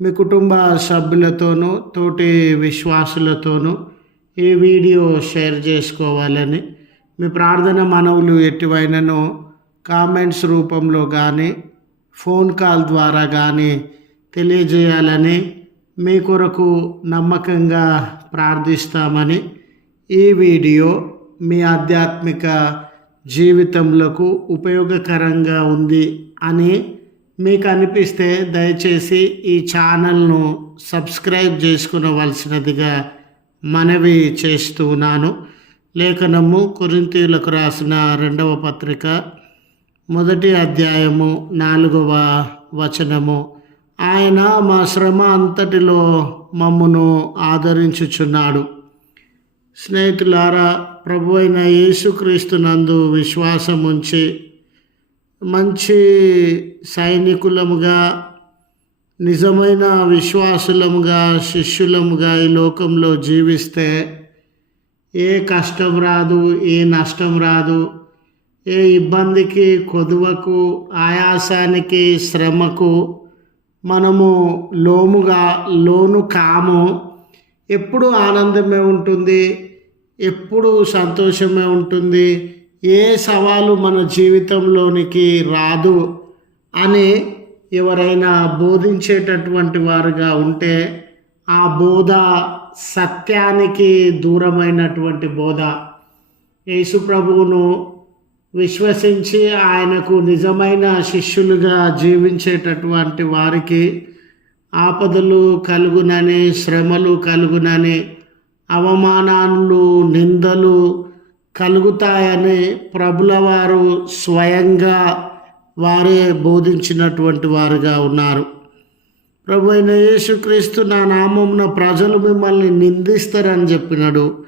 మీ కుటుంబ సభ్యులతోనూ తోటి విశ్వాసులతోనూ ఈ వీడియో షేర్ చేసుకోవాలని మీ ప్రార్థన మనవులు ఎటువైనను కామెంట్స్ రూపంలో కానీ ఫోన్ కాల్ ద్వారా కానీ తెలియజేయాలని మీ కొరకు నమ్మకంగా ప్రార్థిస్తామని ఈ వీడియో మీ ఆధ్యాత్మిక జీవితంలో ఉపయోగకరంగా ఉంది అని మీకు అనిపిస్తే దయచేసి ఈ ఛానల్ను సబ్స్క్రైబ్ చేసుకునవలసినదిగా మనవి చేస్తున్నాను. లేఖనము కురింతీయులకు రాసిన రెండవ పత్రిక మొదటి అధ్యాయము నాలుగవ వచనము. ఆయన మా శ్రమ అంతటిలో మమ్మను ఆదరించుచున్నాడు. స్నేహితులారా ప్రభు అయిన యేసుక్రీస్తునందు విశ్వాసం ఉంచి మంచి సైనికులముగా నిజమైన విశ్వాసులముగా శిష్యులముగా ఈ లోకంలో జీవిస్తే ఏ కష్టం రాదు ఏ నష్టం రాదు ఏ ఇబ్బందికి కొదువకు ఆయాసానికి శ్రమకు మనము లోముగా లోను కాము. ఎప్పుడు ఆనందమే ఉంటుంది ఎప్పుడు సంతోషమే ఉంటుంది ఏ సవాలు మన జీవితంలోనికి రాదు అని ఎవరైనా బోధించేటటువంటి వారుగా ఉంటే ఆ బోధ సత్యానికి దూరమైనటువంటి బోధ. యేసు ప్రభువును విశ్వసించి ఆయనకు నిజమైన శిష్యులుగా జీవించేటటువంటి వారికి ఆపదలు కలుగునని శ్రమలు కలుగునని అవమానాలు నిందలు కలుగుతాయని ప్రభుల వారు స్వయంగా వారే బోధించినటువంటి వారుగా ఉన్నారు. ప్రభు అయిన యేసుక్రీస్తు నా నామమున ప్రజలు మిమ్మల్ని నిందిస్తారని చెప్పినాడు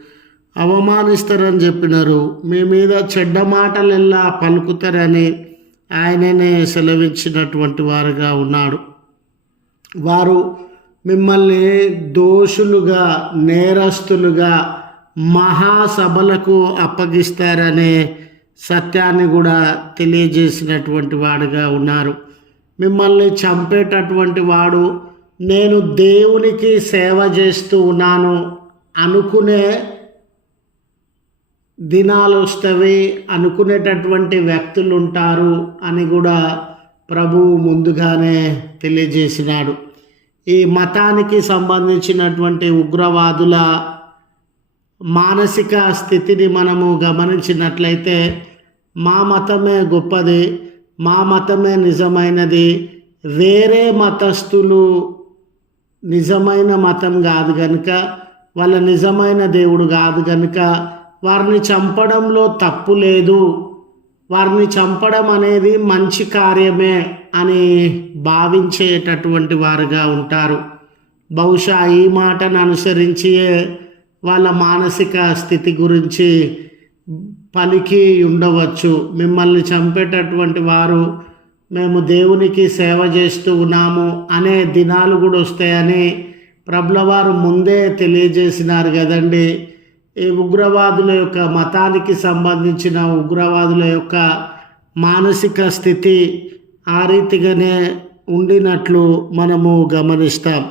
అవమానిస్తారని చెప్పినారు మీ మీద చెడ్డ మాటలెల్లా పలుకుతారని ఆయననే సెలవించినటువంటి వారుగా ఉన్నాడు. వారు మిమ్మల్ని దోషులుగా నేరస్తులుగా మహాసభలకు అప్పగిస్తారనే సత్యాన్ని కూడా తెలియజేసినటువంటి వాడుగా ఉన్నారు. మిమ్మల్ని చంపేటటువంటి వాడు నేను దేవునికి సేవ చేస్తూ ఉన్నాను అనుకునే దినాలు వస్తవి అనుకునేటటువంటి వ్యక్తులు ఉంటారు అని కూడా ప్రభువు ముందుగానే తెలియజేసినాడు. ఈ మతానికి సంబంధించినటువంటి ఉగ్రవాదుల మానసిక స్థితిని మనము గమనించినట్లయితే మా మతమే గొప్పది మా మతమే నిజమైనది వేరే మతస్థులు నిజమైన మతం కాదు కనుక వాళ్ళ నిజమైన దేవుడు కాదు కనుక వారిని చంపడంలో తప్పు లేదు. వారిని చంపడం అనేది మంచి కార్యమే అని భావించేటటువంటి వారుగా ఉంటారు. బహుశా ఈ మాటను అనుసరించి వాళ్ళ మానసిక స్థితి గురించి పలికి ఉండవచ్చు. మిమ్మల్ని చంపేటటువంటి వారు మేము దేవునికి సేవ చేస్తూ ఉన్నాము అనే దినాలు కూడా వస్తాయని ప్రభులవారు ముందే తెలియజేసినారు కదండి. ఈ ఉగ్రవాదుల యొక్క మతానికి సంబంధించిన ఉగ్రవాదుల యొక్క మానసిక స్థితి ఆ రీతిగానే ఉండినట్లు మనము గమనిస్తాం.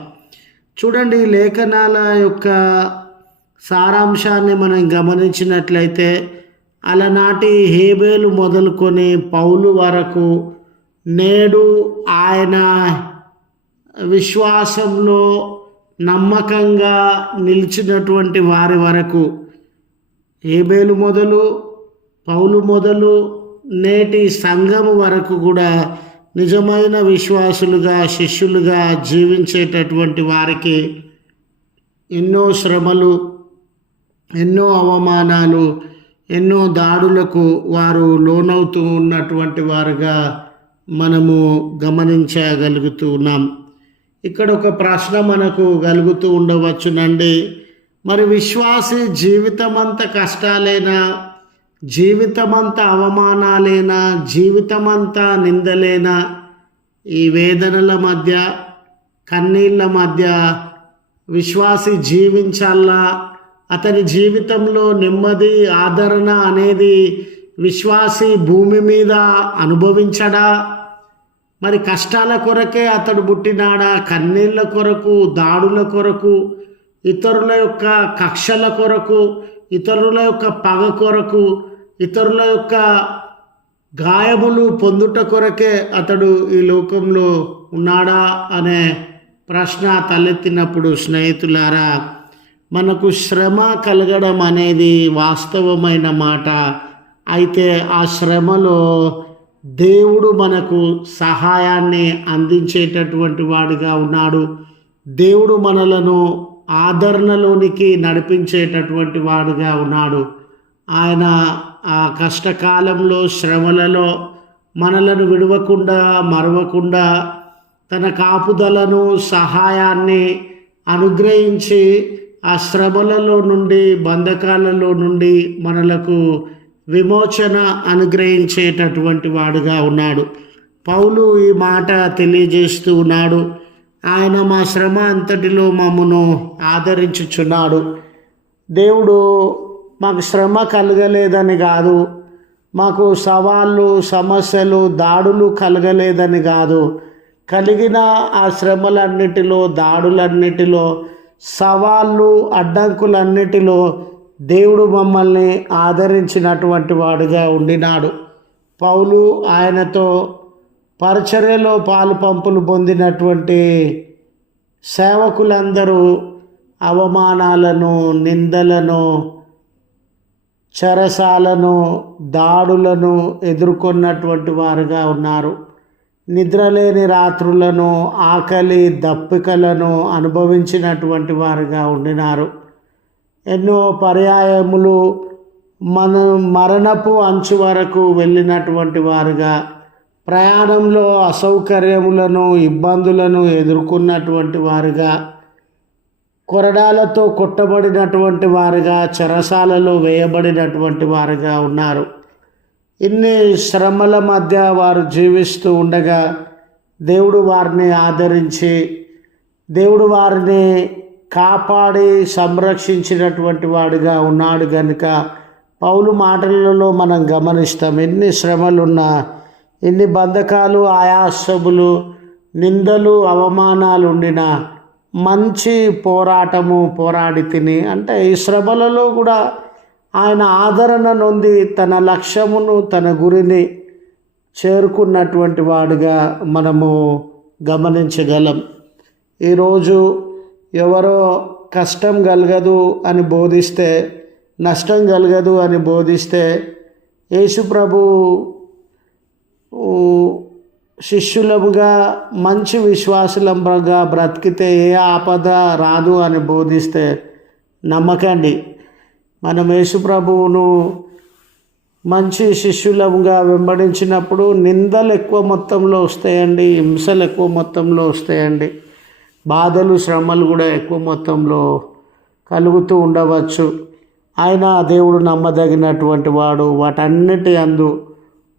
చూడండి లేఖనాల యొక్క సారాంశాన్ని మనం గమనించినట్లయితే అలనాటి హేబేలు మొదలుకొని పౌలు వరకు నేడు ఆయన విశ్వాసంలో నమ్మకంగా నిలిచినటువంటి వారి వరకు హేబేలు మొదలు పౌలు మొదలు నేటి సంఘము వరకు కూడా నిజమైన విశ్వాసులుగా శిష్యులుగా జీవించేటటువంటి వారికి ఎన్నో శ్రమలు ఎన్నో అవమానాలు ఎన్నో దాడులకు వారు లోనవుతూ ఉన్నటువంటి వారుగా మనము గమనించగలుగుతున్నాం ఇక్కడ ఒక ప్రశ్న మనకు కలుగుతూ ఉండవచ్చునండి. మరి విశ్వాసి జీవితమంత కష్టాలేనా? జీవితమంతా అవమానాలేనా? జీవితమంతా నిందలేనా? ఈ వేదనల మధ్య కన్నీళ్ళ మధ్య విశ్వాసి జీవించాలా? అతని జీవితంలో నెమ్మది ఆదరణ అనేది విశ్వాసి భూమి మీద అనుభవించడా? మరి కష్టాల కొరకే అతడు పుట్టినాడా? కన్నీళ్ళ కొరకు దాడుల కొరకు ఇతరుల యొక్క కక్షల కొరకు ఇతరుల యొక్క పగ కొరకు ఇతరుల యొక్క గాయములు పొందుట కొరకే అతడు ఈ లోకంలో ఉన్నాడా? అనే ప్రశ్న తలెత్తినప్పుడు స్నేహితులారా మనకు శ్రమ కలగడం అనేది వాస్తవమైన మాట. అయితే ఆ శ్రమలో దేవుడు మనకు సహాయాన్ని అందించేటటువంటి వాడిగా ఉన్నాడు. దేవుడు మనలను ఆదరణలోనికి నడిపించేటటువంటి వాడుగా ఉన్నాడు. ఆయన ఆ కష్టకాలంలో శ్రమలలో మనలను విడవకుండా మరవకుండా తన కాపుదలను సహాయాన్ని అనుగ్రహించి ఆ శ్రమలలో నుండి బంధకాలలో నుండి మనలకు విమోచన అనుగ్రహించేటటువంటి వాడుగా ఉన్నాడు. పౌలు ఈ మాట తెలియజేస్తూ ఉన్నాడు. ఆయన మా శ్రమ అంతటిలో మమ్మను ఆదరించుచున్నాడు. దేవుడు మాకు శ్రమ కలగలేదని కాదు. మాకు సవాళ్ళు సమస్యలు దాడులు కలగలేదని కాదు. కలిగిన ఆ శ్రమలన్నిటిలో దాడులన్నిటిలో సవాళ్ళు అడ్డంకులన్నిటిలో దేవుడు మమ్మల్ని ఆదరించినటువంటి వాడుగా ఉండినాడు. పౌలు ఆయనతో పరిచర్యలో పాలు పంపులు పొందినటువంటి సేవకులందరూ అవమానాలను నిందలను చెరసాలను దాడులను ఎదుర్కొన్నటువంటి వారుగా ఉన్నారు. నిద్రలేని రాత్రులను ఆకలి దప్పికలను అనుభవించినటువంటి వారుగా ఉండినారు. ఎన్నో పర్యాయములు మన మరణపు అంచు వరకు వెళ్ళినటువంటి వారుగా ప్రయాణంలో అసౌకర్యములను ఇబ్బందులను ఎదుర్కొన్నటువంటి వారుగా కొరడాలతో కొట్టబడినటువంటి వారుగా చెరసాలలో వేయబడినటువంటి వారుగా ఉన్నారు. ఇన్ని శ్రమల మధ్య వారు జీవిస్తూ ఉండగా దేవుడు వారిని ఆదరించి దేవుడు వారిని కాపాడి సంరక్షించినటువంటి వాడుగా ఉన్నాడు కనుక పౌలు మాటలలో మనం గమనిస్తాం ఎన్ని శ్రమలున్నా ఎన్ని బంధకాలు ఆయాసములు నిందలు అవమానాలు ఉండినా మంచి పోరాటము పోరాడి తిని అంటే ఈ శ్రమలలో కూడా ఆయన ఆదరణ నొంది తన లక్ష్యమును తన గురిని చేరుకున్నటువంటి వాడుగా మనము గమనించగలం. ఈరోజు ఎవరో కష్టం కలగదు అని బోధిస్తే నష్టం కలగదు అని బోధిస్తే యేసుప్రభు శిష్యులముగా మంచి విశ్వాసులంగా బ్రతికితే ఏ ఆపద రాదు అని బోధిస్తే నమ్మకండి. మనం యేసుప్రభువును మంచి శిష్యులంగా వెంబడించినప్పుడు నిందలు ఎక్కువ మొత్తంలో వస్తాయండి హింసలు ఎక్కువ మొత్తంలో వస్తాయండి బాధలు శ్రమలు కూడా ఎక్కువ మొత్తంలో కలుగుతూ ఉండవచ్చు. ఆయన దేవుడు నమ్మదగినటువంటి వాడు వాటన్నిటి అందు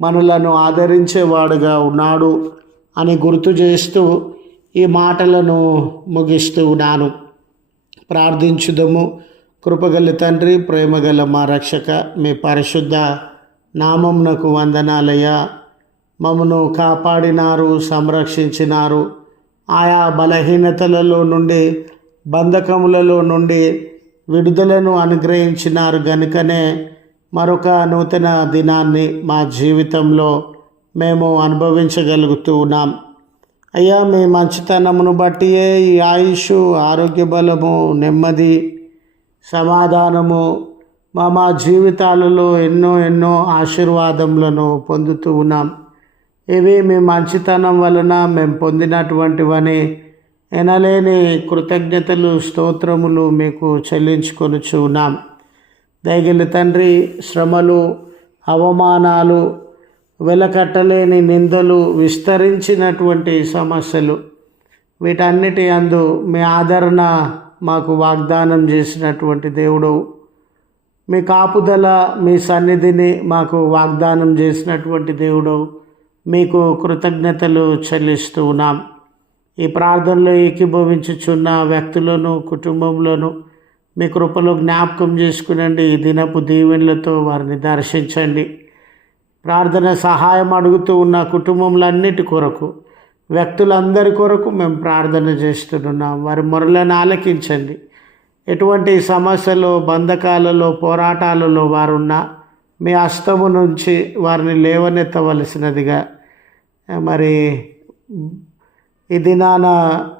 మనలను ఆదరించేవాడుగా ఉన్నాడు అని గుర్తు చేస్తూ ఈ మాటలను ముగిస్తూ ఉన్నాను. ప్రార్థించుదము. కృపగల తండ్రి ప్రేమగల మా రక్షక మీ పరిశుద్ధ నామంనకు వందనాలయ్యా. మమ్మను కాపాడినారు సంరక్షించినారు. ఆయా బలహీనతలలో నుండి బంధకములలో నుండి విడుదలను అనుగ్రహించినారు గనుకనే మరొక నూతన దినాన్ని మా జీవితంలో మేము అనుభవించగలుగుతూ ఉన్నాం. అయ్యా మీ మంచితనమును బట్టియే ఈ ఆయుష్ ఆరోగ్య బలము నెమ్మది సమాధానము మా మా జీవితాలలో ఎన్నో ఎన్నో ఆశీర్వాదములను పొందుతూ ఉన్నాం. ఇవి మీ మంచితనం వలన మేము పొందినటువంటివని ఎనలేని కృతజ్ఞతలు స్తోత్రములు మీకు చెల్లించుకొనుచు ఉన్నాం. దయగలి తండ్రి శ్రమలు అవమానాలు వెలకట్టలేని నిందలు విస్తరించినటువంటి సమస్యలు వీటన్నిటి అందు మీ ఆదరణ మాకు వాగ్దానం చేసినటువంటి దేవుడు. మీ కాపుదల మీ సన్నిధిని మాకు వాగ్దానం చేసినటువంటి దేవుడు. మీకు కృతజ్ఞతలు చెల్లిస్తూ ఉన్నాం. ఈ ప్రార్థనలో ఏకీభవించుచున్న వ్యక్తులను కుటుంబంలోను మీ కృపలో జ్ఞాపకం చేసుకునండి. ఈ దినపు దీవెనలతో వారిని దర్శించండి. ప్రార్థన సహాయం అడుగుతూ ఉన్న కుటుంబములన్నిటి కొరకు వ్యక్తులందరి కొరకు మేము ప్రార్థన చేస్తున్నాం. వారి మొరలను ఆలకించండి. ఎటువంటి సమస్యలు బంధకాలలో పోరాటాలలో వారున్నా మీ హస్తము నుంచి వారిని లేవనెత్తవలసినదిగా. మరి ఈ దినాన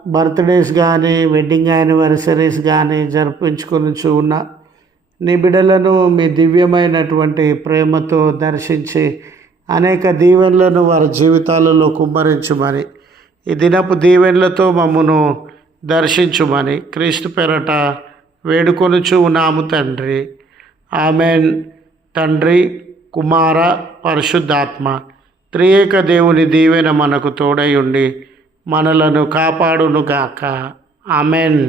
బర్త్డేస్ కానీ వెడ్డింగ్ యానివర్సరీస్ కానీ జరిపించుకొని ఉన్న నీ బిడ్డలను మీ దివ్యమైనటువంటి ప్రేమతో దర్శించి అనేక దీవెనలను వారి జీవితాలలో కుమ్మరించమని ఈ దినపు దీవెనలతో మమ్మను దర్శించుమని క్రీస్తు పెరట వేడుకొనుచు ఉన్నాము తండ్రి. ఆమెన్. తండ్రి కుమార పరిశుద్ధాత్మ త్రియేక దేవుని దీవెన మనకు తోడై ఉండి మనలను కాపాడునుగాక. ఆమెన్.